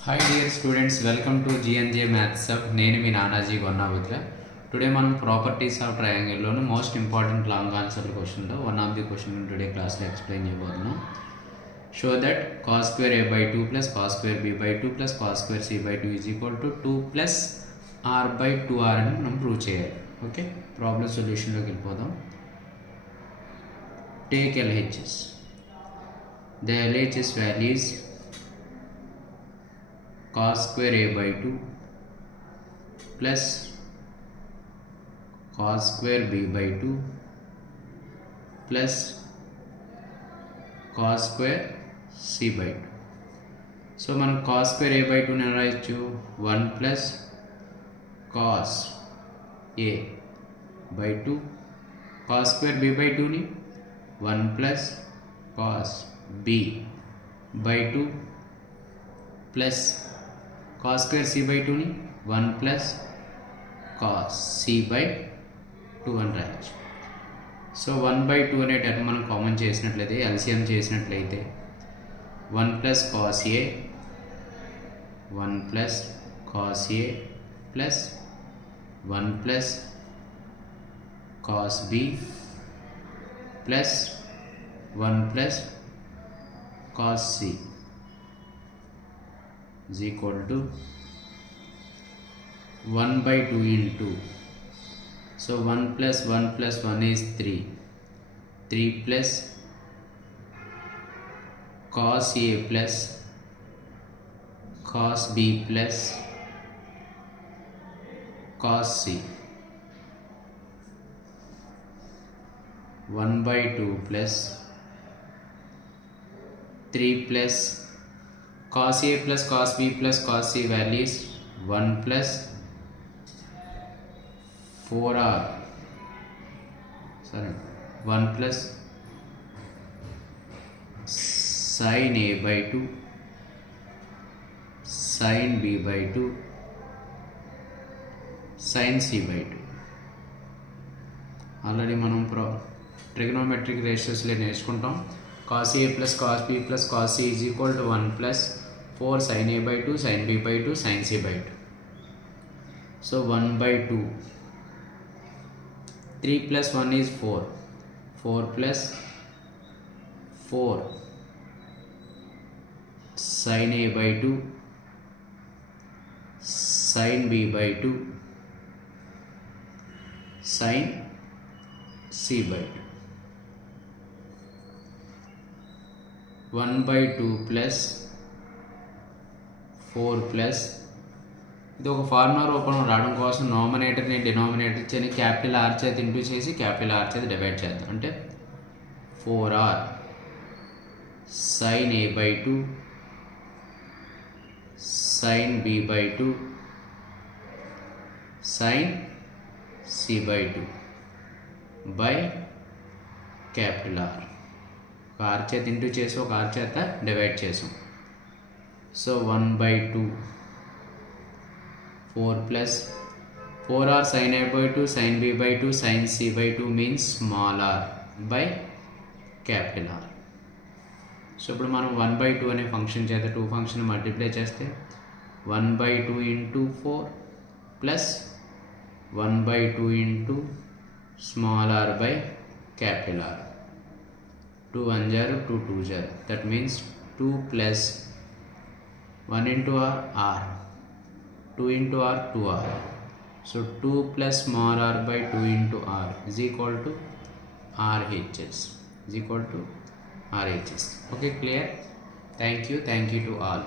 Hi dear students, welcome to GNJ Maths Sub. నేను మీ Nanaji Gonnabudra. Today మనం ప్రాపర్టీస్ ఆఫ్ ట్రయాంగిల్లోని మోస్ట్ ఇంపార్టెంట్ లాంగ్ ఆన్సర్ క్వశ్చన్లో one of the question today క్లాస్లో explain చేయబోతున్నాం. Show that cos square a by 2 plus cos square b by 2 plus cos square c by 2 is equal to 2 plus r by 2r అని మనం ప్రూవ్ చేయాలి. Okay, problem సొల్యూషన్లోకి వెళ్ళిపోదాం. Take LHS. The LHS values cos square a by 2 plus cos square b by 2 plus cos square c by 2. సో మనం cos square a by 2 ని రాయొచ్చు 1 plus cos a by 2, cos square b by 2 ని 1 plus cos b by 2 plus cos square c by 2 ని 1 plus cos c by 2 అని రాయొచ్చు. సో 1 by 2 అనే టర్మ్ మనం కామన్ చేసినట్లయితే ఎల్సిఎం చేసినట్లయితే 1 plus cos a 1 plus cos a plus 1 plus cos b plus 1 plus cos c is equal to 1 by 2 into, so 1 plus 1 is 3 plus cos a plus cos b plus cos c, 1 by 2 plus 3 plus cos a plus cos b plus cos c values 1 plus 4r, sorry, 1 plus sin a by 2 sin b by 2 sin c by 2. ఆల్రెడీ మనం ట్రిగనోమెట్రిక్ రేషియోస్లో నేర్చుకుంటాం. cos a plus cos b plus cos c is equal to 1 plus 4 sin a by 2 sin b by 2 sin c by 2. So 1 by 2, 3 plus 1 is 4 plus 4 sin a by 2 sin b by 2 sin c by 2. 1 by 2 plus 4 plus, ఇది ఒక ఫార్ములా రూపంలో రావడం కోసం నామినేటర్ని డినామినేటర్ చేసి capital are చేత into చేసి capital are చేత డివైడ్ చేద్దాం. అంటే 4r sin a by 2 sin b by 2 sin c by 2 by capital R. ఒక ఆర్ చేత ఇంటూ చేసి ఒక ఆర్ చేత డివైడ్ చేసాం. So 1 by 2 4 plus 4r sin a by 2 sin b by 2 sin c by 2 means small r by capital R. So ఇప్పుడు మనం 1 by 2 అనే ఫంక్షన్ చేత 2 ఫంక్షన్ మల్టిప్లై చేస్తే 1 by 2 into 4 plus 1 by 2 into small r by capital R. 2 1 0 2 2 0, that means 2 plus 1 into r 2 into r 2r. So 2 plus small r by 2 into r is equal to RHS, is equal to RHS. Okay, clear? Thank you to all.